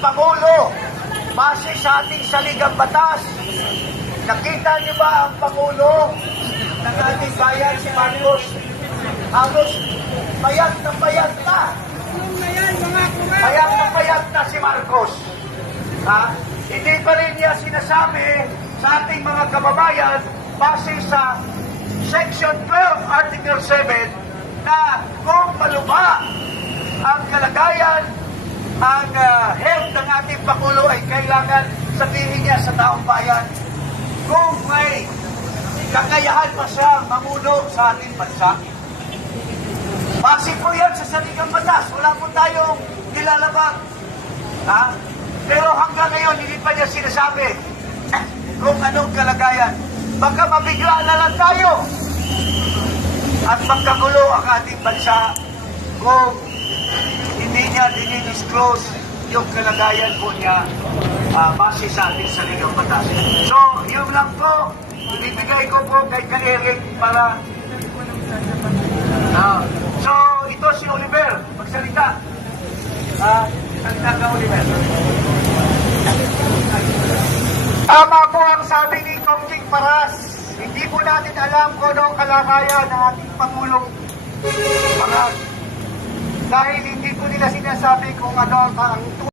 Pangulo, base sa ating saligang batas. Nakita niyo ba ang Pangulo ng ating bayan, si Marcos? Halos payat na payat na. Payat na si Marcos. Ha? Hindi pa rin niya sinasabi sa ating mga kababayan base sa Section 12, Article 7 na kung malubha ang kalagayan, ang health ng ating Pangulo ay kailangan sabihin niya sa taong bayan kung may kakayahan pa siya mamuno sa ating bansa. Base po yan sa saligang batas. Wala po tayong nilalabag. Ha? Pero hanggang ngayon, hindi pa niya sinasabi kung anong kalagayan. Baka mabigla na lang tayo at magkagulo ang ating bansa kung hindi niya dinidisclose yung kalagayan po niya base sa ating saligang batas. So, yun lang po. Ibigay ko po kay Eric para so, ito si Oliver. Magsalita. Salita ka, Oliver. Tama po ang sabi ni King Paras. Hindi po natin alam kung ano ang kalagayan ng ating Pangulong Paras. Dahil hindi po nila sinasabi kung ano ang